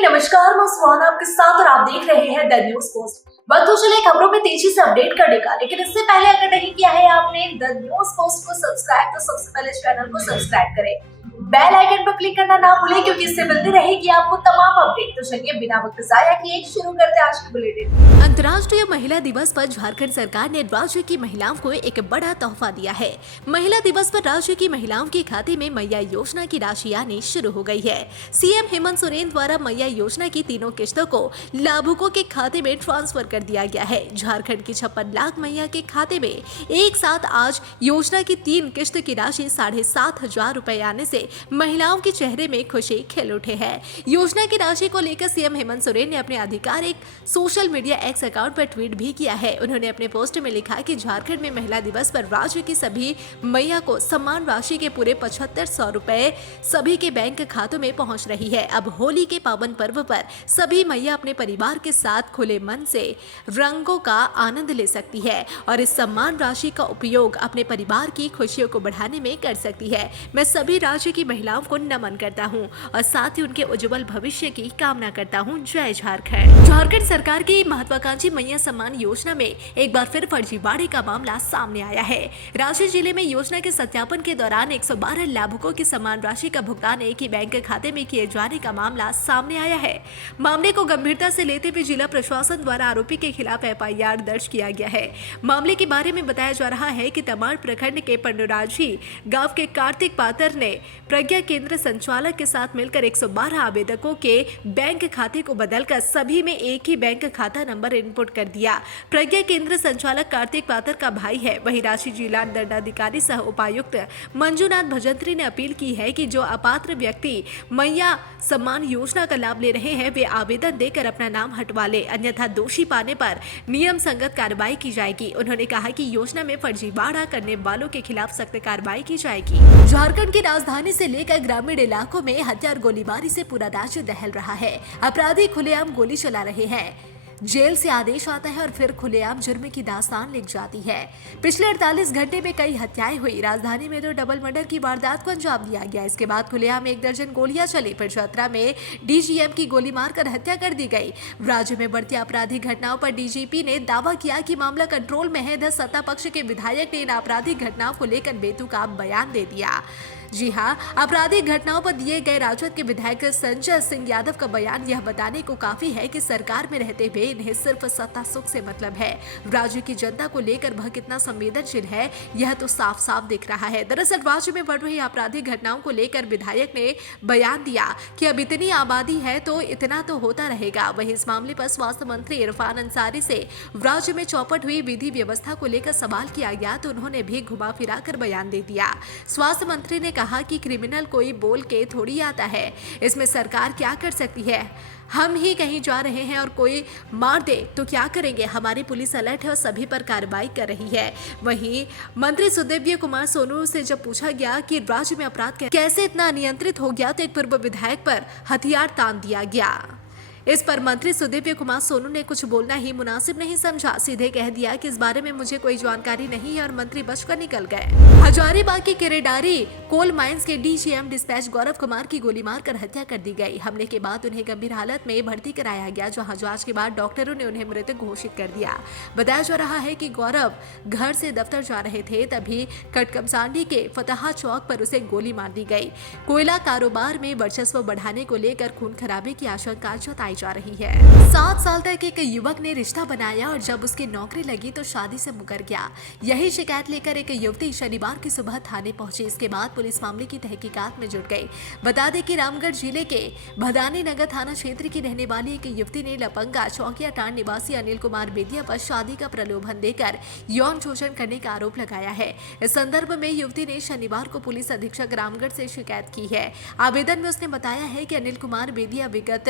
नमस्कार, मैं सुहाना आपके साथ और आप देख रहे हैं द न्यूज पोस्ट। वक्त तो चले खबरों में तेजी से अपडेट करने का, लेकिन इससे पहले अगर नहीं किया है आपने द न्यूज पोस्ट को सब्सक्राइब तो सबसे पहले चैनल को सब्सक्राइब करें, बेल आइकन पर क्लिक करना ना भूलें क्योंकि इससे मिलती रहेगी आपको तमाम अपडेट। तो चलिए बिना वक्त जाया किए शुरू करते हैं आज की बुलेटिन। अंतर्राष्ट्रीय महिला दिवस पर झारखंड सरकार ने राज्य की महिलाओं को एक बड़ा तोहफा दिया है। महिला दिवस पर राज्य की महिलाओं के खाते में मैया योजना की राशि आनी शुरू हो गई है। सीएम हेमंत सोरेन द्वारा मैया योजना की तीनों किस्तों को लाभुकों के खाते में ट्रांसफर कर दिया गया है। झारखंड की 56 लाख मैया के खाते में एक साथ आज योजना की 3 किस्त की राशि 7,500 रुपए आने से महिलाओं के चेहरे में खुशी खिल उठे हैं। योजना की राशि को लेकर सीएम हेमंत सोरेन ने अपने आधिकारिक सोशल मीडिया एक्स अकाउंट पर ट्वीट भी किया है। उन्होंने अपने पोस्ट में लिखा कि झारखंड में महिला दिवस पर राज्य की सभी मैया को सम्मान राशि के पूरे 7500 रुपए सभी के बैंक खातों में पहुंच रही है। अब होली के पावन पर्व पर सभी मैया अपने परिवार के साथ खुले मन से रंगों का आनंद ले सकती है और इस सम्मान राशि का उपयोग अपने परिवार की खुशियों को बढ़ाने में कर सकती है। मैं सभी राज्य की महिलाओं को नमन करता हूं और साथ ही उनके उज्जवल भविष्य की कामना करता हूं। जय झारखंड। झारखंड सरकार की महत्वाकांक्षी मैया सम्मान योजना में एक बार फिर फर्जीवाड़े का मामला सामने आया है। रांची जिले में योजना के सत्यापन के दौरान 112 लाभुकों की सम्मान राशि का भुगतान एक ही बैंक खाते में किए जाने का मामला सामने आया है। मामले को गंभीरता से लेते हुए जिला प्रशासन द्वारा आरोपी के खिलाफ FIR दर्ज किया गया है। मामले के बारे में बताया जा रहा है कि तमाड़ प्रखंड के पंडुराजी गांव के कार्तिक पातर ने प्रज्ञा केंद्र संचालक के साथ मिलकर 112 आवेदकों के बैंक खाते को बदलकर सभी में एक ही बैंक खाता नंबर इनपुट कर दिया। प्रज्ञा केंद्र संचालक कार्तिक पातर का भाई है। वहीं रांची जिला दंडाधिकारी सह उपायुक्त मंजूनाथ भजंत्री ने अपील की है कि जो अपात्र व्यक्ति मैया सम्मान योजना का लाभ ले रहे हैं वे आवेदन देकर अपना नाम हटवा ले, अन्यथा दोषी पाने पर नियम संगत कार्रवाई की जाएगी। उन्होंने कहा कि योजना में फर्जीवाड़ा करने वालों के खिलाफ सख्त कार्रवाई की जाएगी। झारखंड की राजधानी से लेकर ग्रामीण इलाकों में हथियार गोलीबारी से पूरा राज्य दहल रहा है। अपराधी खुलेआम गोली चला रहे हैं, जेल से आदेश आता है और फिर खुलेआम जुर्म की दास्तान लिख जाती है। पिछले 48 घंटे में कई हत्याएं हुई। राजधानी में तो डबल मर्डर की वारदात को अंजाम दिया गया। इसके बाद खुलेआम 1 दर्जन गोलियां चली। फिर चतरा में DGM की गोली मारकर हत्या कर दी गई। राज्य में बढ़ती आपराधिक घटनाओं पर DGP ने दावा किया कि मामला कंट्रोल में है। इधर सत्ता पक्ष के विधायक ने इन आपराधिक घटनाओं को लेकर बेतुकाब बयान दे दिया। जी हां, आपराधिक घटनाओं पर दिए गए राजद के विधायक संजय सिंह यादव का बयान यह बताने को काफी है कि सरकार में रहते हुए इन्हें सिर्फ सत्ता सुख से मतलब है। राज्य की जनता को लेकर वह कितना संवेदनशील है यह तो साफ साफ दिख रहा है। दरअसल राज्य में बढ़ रही आपराधिक घटनाओं को लेकर विधायक ने बयान दिया कि अब इतनी आबादी है तो इतना तो होता रहेगा। वहीं इस मामले पर स्वास्थ्य मंत्री इरफान अंसारी से राज्य में चौपट हुई विधि व्यवस्था को लेकर सवाल किया गया तो उन्होंने भी घुमा फिरा कर बयान दे दिया। स्वास्थ्य मंत्री ने कहा कि क्रिमिनल कोई बोल के थोड़ी आता है, इसमें सरकार क्या कर सकती है। हम ही कहीं जा रहे हैं और कोई मार दे तो क्या करेंगे। हमारी पुलिस अलर्ट है और सभी पर कार्रवाई कर रही है। वहीं मंत्री सुदेव्य कुमार सोनू से जब पूछा गया कि राज्य में अपराध कैसे इतना नियंत्रित हो गया तो एक पूर्व विधायक पर हथियार तान दिया गया। इस पर मंत्री सुदेव्य कुमार सोनू ने कुछ बोलना ही मुनासिब नहीं समझा। सीधे कह दिया कि इस बारे में मुझे कोई जानकारी नहीं है और मंत्री बचकर निकल गए। हजारीबाग के केरेडारी कोल माइंस के DGM डिस्पैच गौरव कुमार की गोली मारकर हत्या कर दी गई। हमले के बाद उन्हें गंभीर हालत में भर्ती कराया गया, जहां जांच के बाद डॉक्टरों ने उन्हें मृत घोषित कर दिया। बताया जा रहा है कि गौरव घर से दफ्तर जा रहे थे, तभी कटकमसांडी के फतहा चौक पर उसे गोली मार दी गई। कोयला कारोबार में वर्चस्व बढ़ाने को लेकर खून खराबे की आशंका जताई जा रही है। 7 साल तक एक युवक ने रिश्ता बनाया और जब उसकी नौकरी लगी तो शादी से मुकर गया। यही शिकायत लेकर एक युवती शनिवार की सुबह थाने पहुंची। इसके बाद पुलिस मामले की तहकीकात में जुट गई। बता दें कि रामगढ़ जिले के भदानी नगर थाना क्षेत्र की रहने वाली एक युवती ने लपंगा चौकिया टांड निवासी अनिल कुमार बेदिया पर शादी का प्रलोभन देकर यौन शोषण करने का आरोप लगाया है। इस संदर्भ में युवती ने शनिवार को पुलिस अधीक्षक रामगढ़ से शिकायत की है। आवेदन में उसने बताया है कि अनिल कुमार बेदिया विगत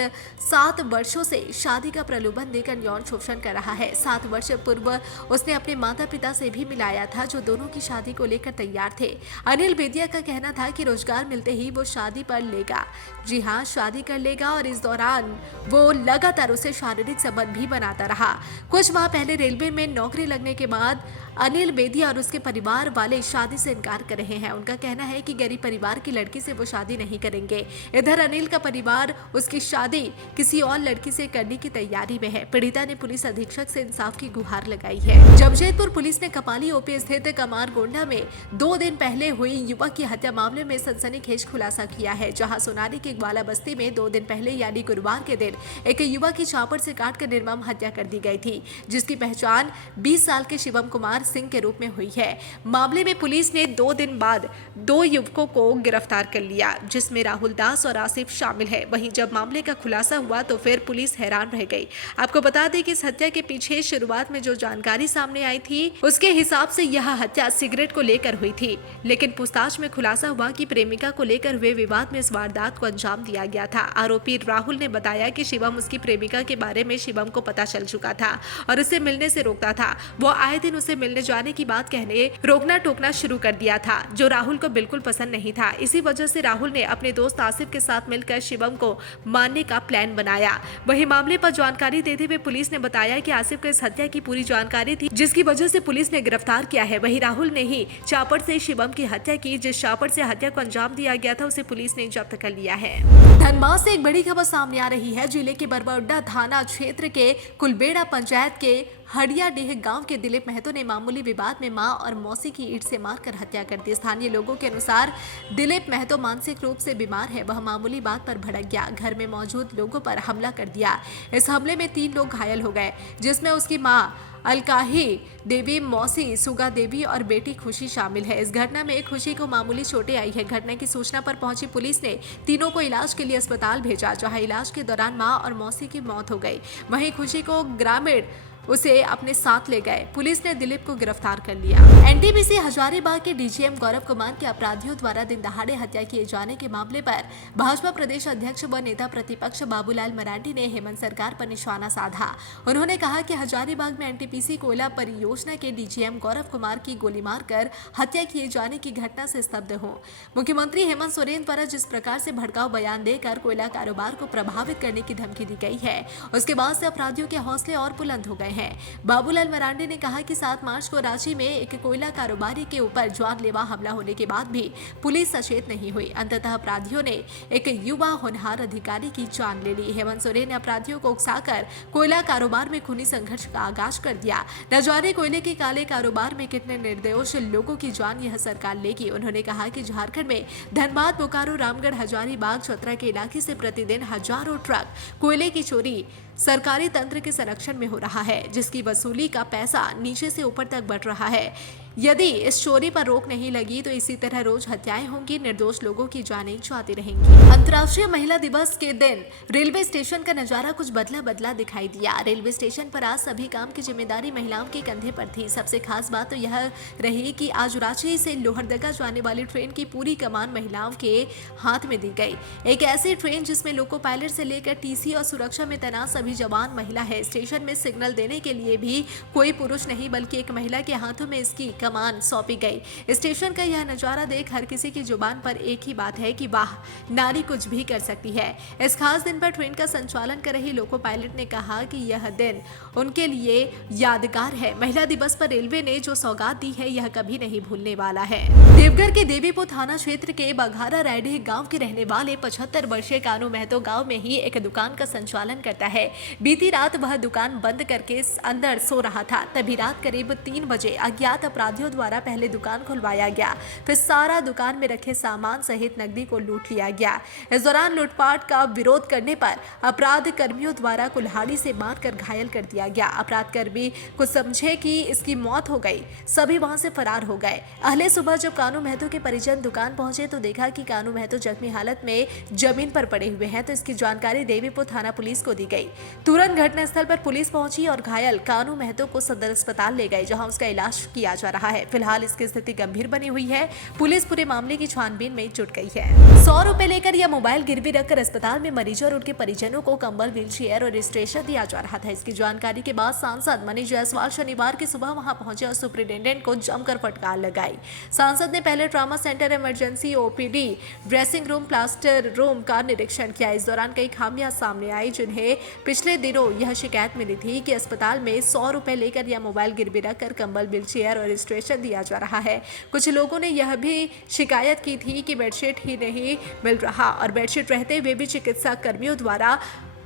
7 वर्षों से शादी का प्रलोभन देकर यौन शोषण कर रहा है। 7 वर्ष पूर्व उसने अपने माता पिता से भी मिलाया था, जो दोनों की शादी को लेकर तैयार थे। अनिल बेदिया का कहना था कि रोजगार मिलते ही वो शादी पर लेगा। जी हाँ, शादी कर लेगा और इस दौरान वो लगातार उसे शारीरिक संबंध भी बनाता रहा। कुछ माह पहले रेलवे में नौकरी लगने के बाद अनिल बेदी और उसके परिवार वाले शादी से इनकार कर रहे हैं। उनका कहना है कि गरीब परिवार की लड़की से वो शादी नहीं करेंगे। इधर अनिल का परिवार उसकी शादी किसी और लड़की से करने की तैयारी में है। पीड़िता ने पुलिस अधीक्षक से इंसाफ की गुहार लगाई है। जमशेदपुर पुलिस ने कपाली ओपी स्थित कमारगोंडा में 2 दिन पहले हुई युवक की हत्या मामले में सनसनीखेज खुलासा किया है, जहां सोनारी की ग्वाला बस्ती में 2 दिन पहले यानी गुरुवार के दिन एक युवक की चापड़ से काटकर निर्मम हत्या कर दी गई थी, जिसकी पहचान 20 साल के शिवम कुमार सिंह के रूप में हुई है। मामले में पुलिस ने 2 दिन बाद 2 युवकों को गिरफ्तार कर लिया, जिसमें राहुल दास और आसिफ शामिल है। वहीं जब मामले का खुलासा हुआ तो फिर पुलिस हैरान रह गई। आपको बता दें कि इस हत्या के पीछे शुरुआत में जो जानकारी सामने आई थी उसके हिसाब से यह हत्या सिगरेट को लेकर हुई थी, लेकिन पूछताछ में खुलासा हुआ कि प्रेमिका को लेकर हुए विवाद में इस वारदात को अंजाम दिया गया था। आरोपी राहुल ने बताया कि शिवम उसकी प्रेमिका के बारे में शिवम को पता चल चुका था और उसे मिलने से रोकता था। वो आए दिन उसे मिलने जाने की बात कहने रोकना टोकना शुरू कर दिया था, जो राहुल को बिल्कुल पसंद नहीं था। इसी वजह से राहुल ने अपने दोस्त आसिफ के साथ मिलकर शिवम को मारने का प्लान बनाया। वही मामले पर जानकारी देते हुए पुलिस ने बताया कि आसिफ को इस हत्या की पूरी जानकारी थी, जिसकी वजह से पुलिस ने गिरफ्तार किया है। वही राहुल ने ही चापड़ से शिवम की हत्या की। जिस चापड़ से हत्या को अंजाम दिया गया था उसे पुलिस ने जब्त कर लिया है। धनबाद से एक बड़ी खबर सामने आ रही है। जिले के बरबड्डा थाना क्षेत्र के कुलबेड़ा पंचायत के हड़ियाडीह गांव के दिलीप महतो ने मामूली विवाद में मां और मौसी की ईंट से मारकर हत्या कर दी। स्थानीय लोगों के अनुसार दिलीप महतो मानसिक रूप से बीमार है। वह मामूली बात पर भड़क गया, घर में मौजूद लोगों पर हमला कर दिया। इस हमले में 3 लोग घायल हो गए, जिसमें उसकी मां अलकाही देवी, मौसी सुगा देवी और बेटी खुशी शामिल है। इस घटना में खुशी को मामूली चोटें आई है। घटना की सूचना पर पहुंची पुलिस ने तीनों को इलाज के लिए अस्पताल भेजा, जहां इलाज के दौरान मां और मौसी की मौत हो गई। वहीं खुशी को ग्रामीण उसे अपने साथ ले गए। पुलिस ने दिलीप को गिरफ्तार कर लिया। एनटीपीसी हजारीबाग के डीजीएम गौरव कुमार के अपराधियों द्वारा दिन दहाड़े हत्या किए जाने के मामले पर भाजपा प्रदेश अध्यक्ष व नेता प्रतिपक्ष बाबूलाल मरांडी ने हेमंत सरकार पर निशाना साधा। उन्होंने कहा कि हजारीबाग में एनटीपीसी कोयला परियोजना के डीजीएम गौरव कुमार की गोली मारकर हत्या किए जाने की घटना से स्तब्ध हो। मुख्यमंत्री हेमंत सोरेन द्वारा जिस प्रकार से भड़काऊ बयान देकर कोयला कारोबार को प्रभावित करने की धमकी दी गई है, उसके बाद से अपराधियों के हौसले और बुलंद हो गए हैं। बाबूलाल मरांडी ने कहा कि 7 मार्च को रांची में एक कोयला कारोबारी के ऊपर जानलेवा हमला होने के बाद भी पुलिस सचेत नहीं हुई। अंततः अपराधियों ने एक युवा होनहार अधिकारी की जान ले ली। हेमंत सोरेन ने अपराधियों को उकसाकर कोयला कारोबार में खूनी संघर्ष का आगाज कर दिया। न जाने कोयले के काले कारोबार में कितने निर्दोष लोगों की जान यह सरकार लेगी। उन्होंने कहा कि झारखंड में धनबाद, बोकारो, रामगढ़, हजारीबाग, चतरा के इलाके से प्रतिदिन हजारों ट्रक कोयले की चोरी सरकारी तंत्र के संरक्षण में हो रहा है, जिसकी वसूली का पैसा नीचे से ऊपर तक बढ़ रहा है। यदि इस चोरी पर रोक नहीं लगी तो इसी तरह रोज हत्याएं होंगी, निर्दोष लोगों की जानें जाती रहेंगी। अंतर्राष्ट्रीय महिला दिवस के दिन रेलवे स्टेशन का नजारा कुछ बदला बदला दिखाई दिया। रेलवे स्टेशन पर आज सभी काम की जिम्मेदारी महिलाओं के कंधे पर थी। सबसे खास बात तो यह रही कि आज रांची से लोहरदगा जाने वाली ट्रेन की पूरी कमान महिलाओं के हाथ में दी गई। एक ऐसी ट्रेन जिसमें लोको पायलट से लेकर टीसी और सुरक्षा में तैनात सभी जवान महिला है। स्टेशन में सिग्नल देने के लिए भी कोई पुरुष नहीं बल्कि एक महिला के हाथों में इसकी कमान सौंपी गई। स्टेशन का यह नजारा देख हर किसी की जुबान पर एक ही बात है कि वाह, नारी कुछ भी कर सकती है। इस खास दिन पर ट्रेन का संचालन कर रही लोको पायलट ने कहा कि यह दिन उनके लिए यादगार है। महिला दिवस पर रेलवे ने जो सौगात दी है यह कभी नहीं भूलने वाला है। देवघर के देवीपुर थाना क्षेत्र के बघारा रायडीह गांव के रहने वाले 75 वर्षीय कानू महतो गांव में ही एक दुकान का संचालन करता है। बीती रात वह दुकान बंद करके अंदर सो रहा था। तभी रात करीब 3 बजे अज्ञात अपराधियों द्वारा पहले दुकान खुलवाया गया, फिर सारा दुकान में रखे सामान सहित नकदी को लूट लिया गया। इस दौरान लूटपाट का विरोध करने पर अपराध कर्मियों द्वारा कुल्हाड़ी से मारकर घायल कर दिया गया। अपराध कर्मी को समझे कि इसकी मौत हो गई, सभी वहां से फरार हो गए। अगले सुबह जब कानू महतो के परिजन दुकान पहुंचे तो देखा कि कानू महतो जख्मी हालत में जमीन पर पड़े हुए हैं। तो इसकी जानकारी देवीपुर थाना पुलिस को दी गई। तुरंत घटनास्थल पर पुलिस पहुंची और घायल कानू महतो को सदर अस्पताल ले गए, जहां उसका इलाज किया जा रहा रहा है। फिलहाल इसकी स्थिति गंभीर बनी हुई है। पुलिस पूरे मामले की छानबीन में जुट गई है। 100 रुपए लेकर या मोबाइल गिरवी रखकर अस्पताल में मरीजों और उनके परिजनों को कंबल, व्हीलचेयर और रजिस्ट्रेशन दिया जा रहा था। इसकी जानकारी के बाद सांसद मनीष जायसवाल शनिवार की सुबह वहां पहुंचे और सुपरिटेंडेंट को जमकर फटकार लगाई। सांसद ने पहले trauma centre, emergency, OPD, dressing room, plaster room का निरीक्षण किया। इस दौरान कई खामियां सामने आई जिन्हें पिछले दिनों यह शिकायत मिली थी कि अस्पताल में 100 रुपए लेकर या मोबाइल गिरवी रखकर कंबल, व्हीलचेयर और रजिस्ट्रेशन दिया जा रहा है। कुछ लोगों ने यह भी शिकायत की थी कि बेडशीट ही नहीं मिल रहा और बेडशीट रहते हुए भी चिकित्सा कर्मियों द्वारा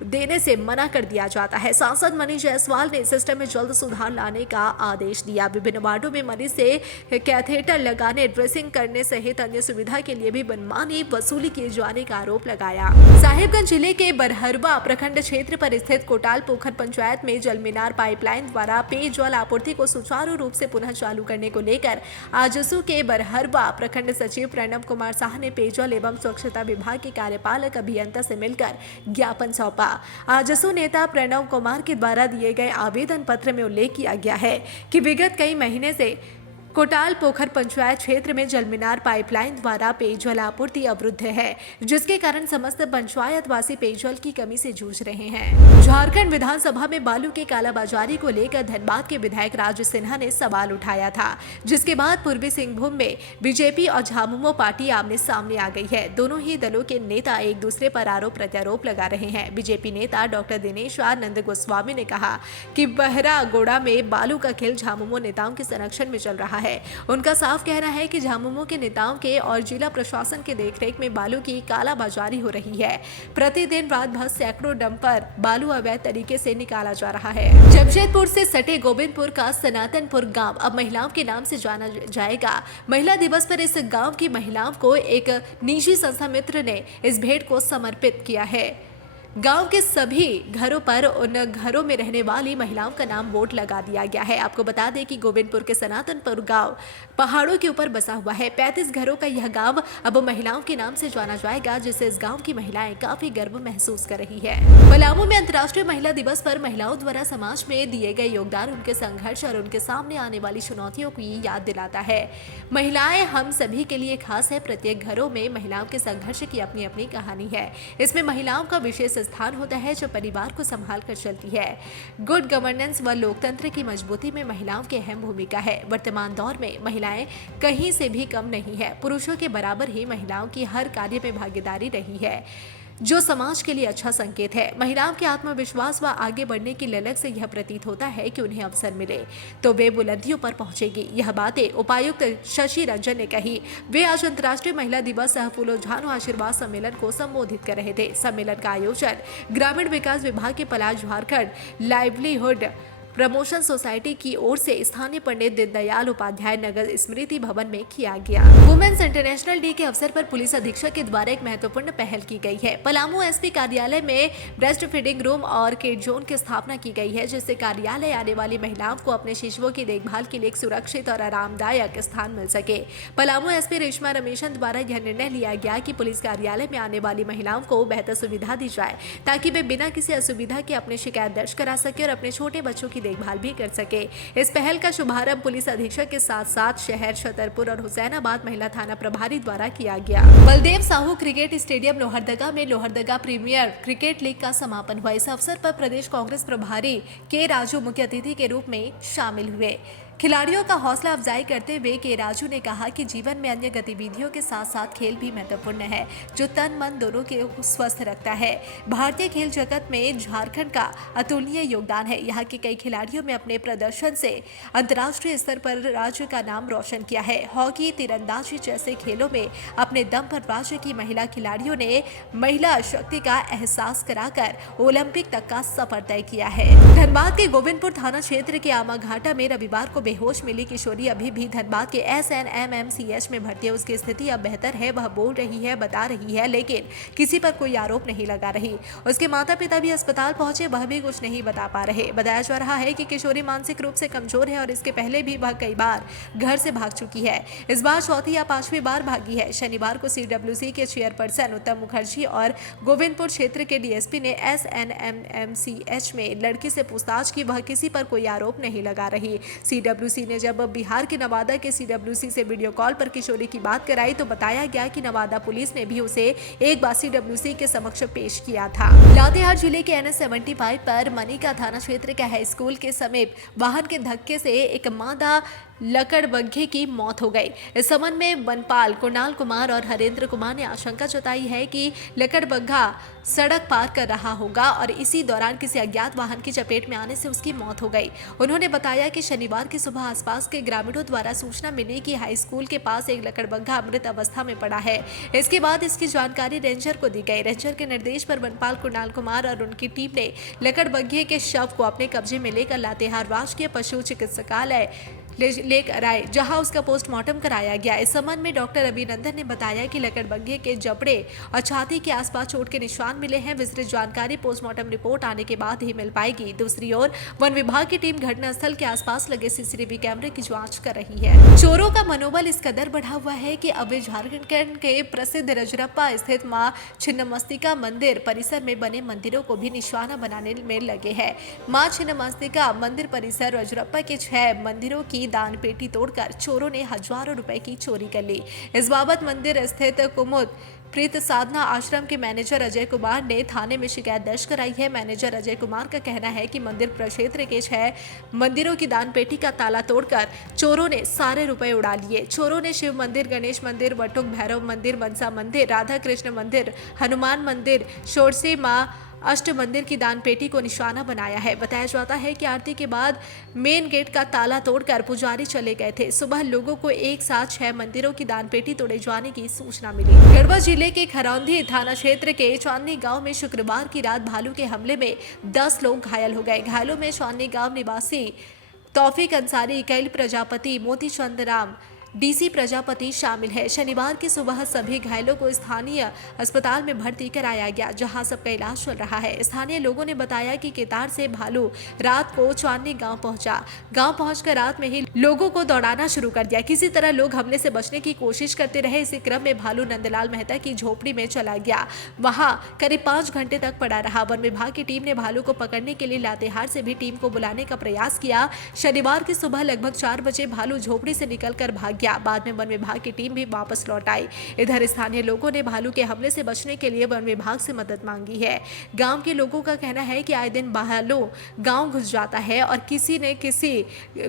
देने से मना कर दिया जाता है। सांसद मनीष जायसवाल ने सिस्टम में जल्द सुधार लाने का आदेश दिया। विभिन्न वार्डों में मरीज से कैथेटर लगाने, ड्रेसिंग करने सहित अन्य सुविधा के लिए भी मनमानी वसूली किए जाने का आरोप लगाया। साहिबगंज जिले के बरहरवा प्रखंड क्षेत्र पर स्थित कोटाल पोखर पंचायत में जल मीनार पाइपलाइन द्वारा पेयजल आपूर्ति को सुचारू रूप से पुनः चालू करने को लेकर आजसू के बरहरवा प्रखंड सचिव प्रणव कुमार साह ने पेयजल एवं स्वच्छता विभाग के कार्यपालक अभियंता से मिलकर ज्ञापन सौंपा। आजसू नेता प्रणव कुमार के द्वारा दिए गए आवेदन पत्र में उल्लेख किया गया है कि विगत कई महीने से कोटाल पोखर पंचायत क्षेत्र में जलमीनार पाइपलाइन द्वारा पेयजल आपूर्ति अवरुद्ध है, जिसके कारण समस्त पंचायतवासी पेयजल की कमी से जूझ रहे हैं। झारखंड विधानसभा में बालू के कालाबाजारी को लेकर धनबाद के विधायक राज सिन्हा ने सवाल उठाया था, जिसके बाद पूर्वी सिंहभूम में बीजेपी और झामुमो पार्टी आमने सामने आ गई है। दोनों ही दलों के नेता एक दूसरे पर आरोप प्रत्यारोप लगा रहे हैं। बीजेपी नेता डॉक्टर दिनेश नंद गोस्वामी ने कहा कि बहरागोड़ा में बालू का खेल झामुमो नेताओं के संरक्षण में चल रहा है। उनका साफ कहना है कि झामुमो के नेताओं के और जिला प्रशासन के देखरेख में बालू की कालाबाजारी हो रही है। प्रतिदिन रात भर सैकड़ों डंपर बालू अवैध तरीके से निकाला जा रहा है। जमशेदपुर से सटे गोविंदपुर का सनातनपुर गांव अब महिलाओं के नाम से जाना जाएगा। महिला दिवस पर इस गांव की महिलाओं को एक निजी संस्था मित्र ने इस भेंट को समर्पित किया है। गांव के सभी घरों पर उन घरों में रहने वाली महिलाओं का नाम बोर्ड लगा दिया गया है। आपको बता दें कि गोविंदपुर के सनातनपुर गांव पहाड़ों के ऊपर बसा हुआ है। 35 घरों का यह गांव अब महिलाओं के नाम से जाना जाएगा, जिससे इस गांव की महिलाएं काफी गर्व महसूस कर रही है। पलामू में अंतर्राष्ट्रीय महिला दिवस पर महिलाओं द्वारा समाज में दिए गए योगदान, उनके संघर्ष और उनके सामने आने वाली चुनौतियों की याद दिलाता है। महिलाएं हम सभी के लिए खास है। प्रत्येक घरों में महिलाओं के संघर्ष की अपनी अपनी कहानी है। इसमें महिलाओं का विशेष स्थान होता है जो परिवार को संभाल कर चलती है। गुड गवर्नेंस व लोकतंत्र की मजबूती में महिलाओं की अहम भूमिका है। वर्तमान दौर में महिलाएं कहीं से भी कम नहीं है। पुरुषों के बराबर ही महिलाओं की हर कार्य में भागीदारी रही है, जो समाज के लिए अच्छा संकेत है। महिलाओं के आत्मविश्वास व आगे बढ़ने की ललक से यह प्रतीत होता है कि उन्हें अवसर मिले तो वे बुलंदियों पर पहुंचेगी। यह बातें उपायुक्त शशि रंजन ने कही। वे आज अंतर्राष्ट्रीय महिला दिवस सह फूलो झानो आशीर्वाद सम्मेलन को संबोधित कर रहे थे। सम्मेलन का आयोजन ग्रामीण विकास विभाग के पलाश झारखंड लाइवलीहुड प्रमोशन सोसाइटी की ओर से स्थानीय पंडित दीनदयाल उपाध्याय नगर स्मृति भवन में किया गया। वुमेन्स इंटरनेशनल डे के अवसर पर पुलिस अधीक्षक के द्वारा एक महत्वपूर्ण पहल की गई है। पलामू एसपी कार्यालय में ब्रेस्ट फीडिंग रूम और किड जोन की स्थापना की गई है, जिससे कार्यालय आने वाली महिलाओं को अपने शिशुओं की देखभाल के लिए एक सुरक्षित और आरामदायक स्थान मिल सके। पलामू एसपी रेशमा रमेशन द्वारा यह निर्णय लिया गया कि पुलिस कार्यालय में आने वाली महिलाओं को बेहतर सुविधा दी जाए, ताकि वे बिना किसी असुविधा के अपनी शिकायत दर्ज करा सके और अपने छोटे बच्चों की देखभाल भी कर सके। इस पहल का शुभारंभ पुलिस अधीक्षक के साथ साथ शहर छतरपुर और हुसैनाबाद महिला थाना प्रभारी द्वारा किया गया। बलदेव साहू क्रिकेट स्टेडियम लोहरदगा में लोहरदगा प्रीमियर क्रिकेट लीग का समापन हुआ। इस अवसर पर प्रदेश कांग्रेस प्रभारी के राजू मुख्य अतिथि के रूप में शामिल हुए। खिलाड़ियों का हौसला अफजाई करते हुए के राजू ने कहा कि जीवन में अन्य गतिविधियों के साथ साथ खेल भी महत्वपूर्ण है, जो तन मन दोनों के स्वस्थ रखता है। भारतीय खेल जगत में झारखंड का अतुलनीय योगदान है। यहाँ के कई खिलाड़ियों में अपने प्रदर्शन से अंतर्राष्ट्रीय स्तर पर राज्य का नाम रोशन किया है। हॉकी, तीरंदाजी जैसे खेलों में अपने दम पर राज्य की महिला खिलाड़ियों ने महिला शक्ति का एहसास कराकर ओलंपिक तक का सफर तय किया है। धनबाद के गोविंदपुर थाना क्षेत्र के आमाघाटा में रविवार को बेहोश मिली किशोरी अभी भी धनबाद के SNMMCH में भर्ती है। उसकी स्थिति अब बेहतर है, वह बोल रही है, बता रही है, लेकिन किसी पर कोई आरोप नहीं लगा रही। उसके माता पिता भी अस्पताल पहुंचे, वह भी कुछ नहीं बता पा रहे। बताया जा रहा है कि किशोरी मानसिक रूप से कमजोर है और इसके पहले भी वह कई बार घर से भाग चुकी है। इस बार चौथी या पांचवी बार भागी है। शनिवार को CWC के चेयरपर्सन उत्तम मुखर्जी और गोविंदपुर क्षेत्र के DSP ने SNMMCH में लड़की से पूछताछ की। वह किसी पर कोई आरोप नहीं लगा रही। सीडब्ल्यूसी ने जब बिहार के नवादा के सीडब्ल्यूसी से वीडियो कॉल पर किशोरी की बात कराई तो बताया गया कि नवादा पुलिस ने भी उसे एक बार सीडब्ल्यूसी के समक्ष पेश किया था। लातेहार जिले के NH 75 पर मनिका थाना क्षेत्र के हाई स्कूल के समीप वाहन के धक्के से एक मादा लकड़बग्घे की मौत हो गई। इस संबंध में वनपाल कुणाल कुमार और हरेंद्र कुमार ने आशंका जताई है कि लकड़बग्घा सड़क पार कर रहा होगा और इसी दौरान किसी अज्ञात वाहन की चपेट में आने से उसकी मौत हो गई। उन्होंने बताया कि शनिवार की सुबह आसपास के ग्रामीणों द्वारा सूचना मिली कि हाई स्कूल के पास एक लकड़बग्घा मृत अवस्था में पड़ा है। इसके बाद इसकी जानकारी रेंजर को दी गई। रेंजर के निर्देश पर वनपाल कुणाल कुमार और उनकी टीम ने लकड़बग्घे के शव को अपने कब्जे में लेकर लातेहार राजकीय पशु चिकित्सालय लेकर आए, जहां उसका पोस्टमार्टम कराया गया। इस संबंध में डॉक्टर अभिनंदन ने बताया कि लकड़बग्घे के जबड़े और छाती के आसपास चोट के निशान मिले हैं। विस्तृत जानकारी पोस्टमार्टम रिपोर्ट आने के बाद ही मिल पाएगी। दूसरी ओर वन विभाग की टीम घटनास्थल के आसपास लगे CCTV कैमरे की जांच कर रही है। चोरों का मनोबल इस कदर बढ़ा हुआ है कि अब वे झारखंड के प्रसिद्ध रजरप्पा स्थित मां छिन्नमस्तिका मंदिर परिसर में बने मंदिरों को भी निशाना बनाने में लगे हैं। मां छिन्नमस्तिका मंदिर परिसर रजरप्पा के 6 मंदिरों की दान पेटी तोड़कर चोरों ने हजारों रुपए की चोरी कर ली। इस बाबत मंदिर स्थित कुमुद प्रीत साधना आश्रम के मैनेजर अजय कुमार ने थाने में शिकायत दर्ज कराई है। मैनेजर अजय कुमार का कहना है कि मंदिर प्रक्षेत्र के 6 मंदिरों की दान पेटी का ताला तोड़कर चोरों ने सारे रुपए उड़ा लिए। चोरों ने शिव मंदिर, गणेश मंदिर, वटुक भैरव मंदिर, मनसा मंदिर, राधा कृष्ण मंदिर, हनुमान मंदिर, शोरसी मां अष्ट मंदिर की दान पेटी को निशाना बनाया है। बताया जाता है कि आरती के बाद मेन गेट का ताला तोड़कर पुजारी चले गए थे। सुबह लोगों को एक साथ 6 मंदिरों की दान पेटी तोड़े जाने की सूचना मिली। गढ़वा जिले के खरौंधी थाना क्षेत्र के चांदनी गांव में शुक्रवार की रात भालू के हमले में 10 लोग घायल हो गए। घायलों में चांदनी गांव निवासी तौफीक अंसारी, कैल प्रजापति, मोती चंद राम, DC प्रजापति शामिल है। शनिवार की सुबह सभी घायलों को स्थानीय अस्पताल में भर्ती कराया गया, जहां सबका इलाज चल रहा है। स्थानीय लोगों ने बताया कि केतार से भालू रात को चांदनी गांव पहुंचा। गांव पहुंचकर रात में ही लोगों को दौड़ाना शुरू कर दिया। किसी तरह लोग हमले से बचने की कोशिश करते रहे। इसी क्रम में भालू नंदलाल मेहता की झोपड़ी में चला गया। वहां करीब 5 घंटे तक पड़ा रहा। वन विभाग की टीम ने भालू को पकड़ने के लिए लातेहार से भी टीम को बुलाने का प्रयास किया। शनिवार की सुबह लगभग 4 बजे भालू झोपड़ी से निकलकर भाग गया। बाद में वन विभाग की टीम भी वापस लौट आई। इधर स्थानीय लोगों ने भालू के हमले से बचने के लिए वन विभाग से मदद मांगी है। गांव के लोगों का कहना है कि आए दिन भालू गांव घुस जाता है और किसी न किसी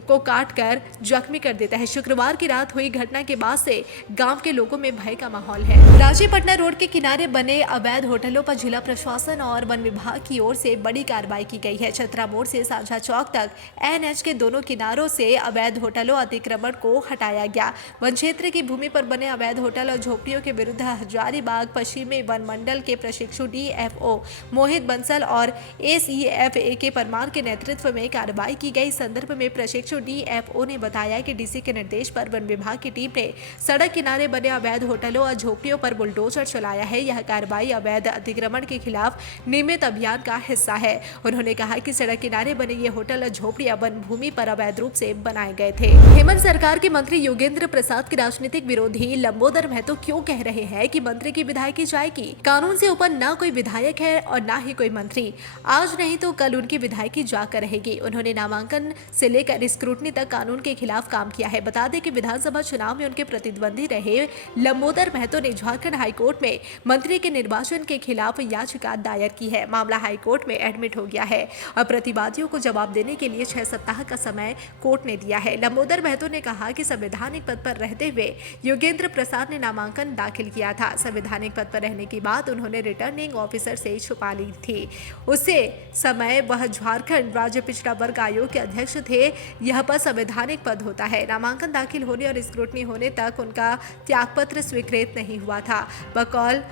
को काट कर जख्मी कर देता है। शुक्रवार की रात हुई घटना के बाद से गांव के लोगों में भय का माहौल है। रांची पटना रोड के किनारे बने अवैध होटलों पर जिला प्रशासन और वन विभाग की ओर से बड़ी कार्रवाई की गई है। छतरा मोड़ से साझा चौक तक NH के दोनों किनारों से अवैध होटलों अतिक्रमण को हटाया गया। वन क्षेत्र की भूमि पर बने अवैध होटल और झोपड़ियों के विरुद्ध हजारीबाग पश्चिमी वन मंडल के प्रशिक्षु DFO मोहित बंसल और ACF AK परमार के नेतृत्व में कार्रवाई की गई। संदर्भ में प्रशिक्षु DFO ने बताया कि DC के निर्देश पर वन विभाग की टीम ने सड़क किनारे बने अवैध होटलों और झोपड़ियों पर बुलडोजर चलाया है। यह कार्रवाई अवैध अतिक्रमण के खिलाफ नियमित अभियान का हिस्सा है। उन्होंने कहा कि सड़क किनारे बने ये होटल और झोपड़ियां वन भूमि पर अवैध रूप से बनाए गए थे। हेमंत सरकार के मंत्री योगेंद्र प्रसाद के राजनीतिक विरोधी लंबोदर महतो क्यों कह रहे हैं कि मंत्री की विधायकी जाएगी? कानून से ऊपर ना कोई विधायक है और ना ही कोई मंत्री। आज नहीं तो कल उनकी विधायकी जाकर रहेगी। उन्होंने नामांकन से लेकर स्क्रूटनी तक कानून के खिलाफ काम किया है। बता दें कि विधानसभा चुनाव में उनके प्रतिद्वंदी रहे लंबोदर महतो ने झारखंड हाईकोर्ट में मंत्री के निर्वाचन के खिलाफ याचिका दायर की है। मामला हाईकोर्ट में एडमिट हो गया है और प्रतिवादियों को जवाब देने के लिए 6 सप्ताह का समय कोर्ट ने दिया है। लंबोदर महतो ने कहा कि संवैधानिक पद पर रहते हुए योगेंद्र प्रसाद ने नामांकन दाखिल किया था। संवैधानिक पद पर रहने के बाद उन्होंने रिटर्निंग ऑफिसर से छुपा ली थी। उसे समय वह झारखंड राज्य पिछड़ा वर्ग आयोग के अध्यक्ष थे। यह पद संवैधानिक पद होता है। नामांकन दाखिल होने और स्क्रूटनी होने तक उनका त्यागपत्र स्वीकृत नहीं हुआ था। बकौल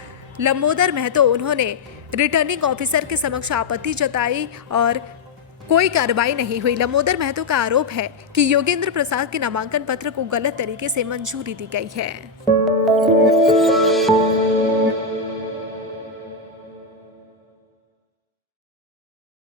लंबोदर महतो उन्होंने रिटर्निंग ऑफिसर के समक्ष आपत्ति जताई और कोई कार्रवाई नहीं हुई। लंबोदर महतो का आरोप है कि योगेंद्र प्रसाद के नामांकन पत्र को गलत तरीके से मंजूरी दी गई है।